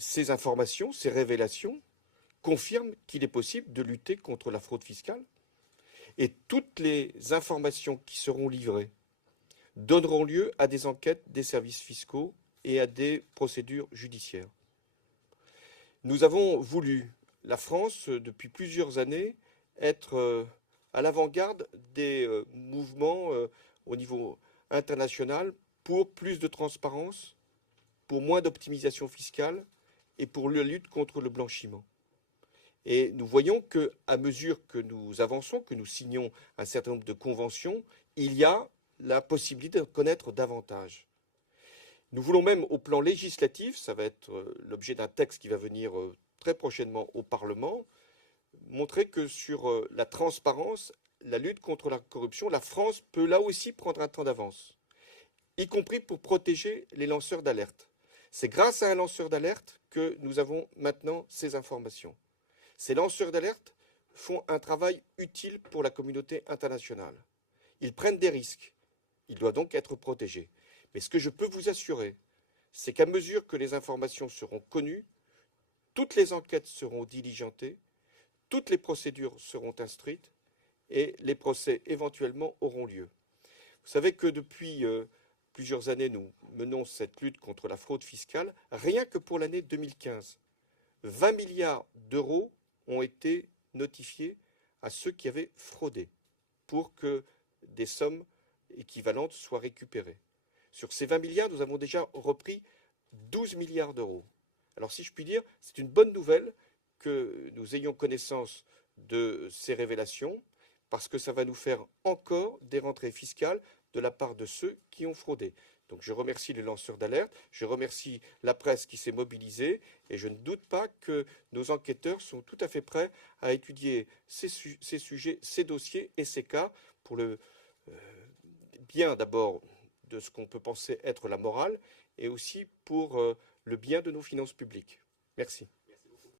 ces informations, ces révélations confirment qu'il est possible de lutter contre la fraude fiscale et toutes les informations qui seront livrées donneront lieu à des enquêtes des services fiscaux et à des procédures judiciaires. Nous avons voulu, la France, depuis plusieurs années, être à l'avant-garde des mouvements au niveau international pour plus de transparence, pour moins d'optimisation fiscale et pour la lutte contre le blanchiment. Et nous voyons qu'à mesure que nous avançons, que nous signons un certain nombre de conventions, il y a la possibilité de connaître davantage. Nous voulons même, au plan législatif, ça va être l'objet d'un texte qui va venir très prochainement au Parlement, montrer que sur la transparence, la lutte contre la corruption, la France peut là aussi prendre un temps d'avance, y compris pour protéger les lanceurs d'alerte. C'est grâce à un lanceur d'alerte que nous avons maintenant ces informations. Ces lanceurs d'alerte font un travail utile pour la communauté internationale. Ils prennent des risques. Ils doivent donc être protégés. Mais ce que je peux vous assurer, c'est qu'à mesure que les informations seront connues, toutes les enquêtes seront diligentées, toutes les procédures seront instruites et les procès éventuellement auront lieu. Vous savez que depuis plusieurs années, nous menons cette lutte contre la fraude fiscale. Rien que pour l'année 2015, 20 milliards d'euros ont été notifiés à ceux qui avaient fraudé pour que des sommes équivalentes soient récupérées. Sur ces 20 milliards, nous avons déjà repris 12 milliards d'euros. Alors si je puis dire, c'est une bonne nouvelle que nous ayons connaissance de ces révélations, parce que ça va nous faire encore des rentrées fiscales de la part de ceux qui ont fraudé. Donc je remercie les lanceurs d'alerte, je remercie la presse qui s'est mobilisée, et je ne doute pas que nos enquêteurs sont tout à fait prêts à étudier ces sujets, ces dossiers et ces cas pour le bien d'abord de ce qu'on peut penser être la morale, et aussi pour le bien de nos finances publiques. Merci.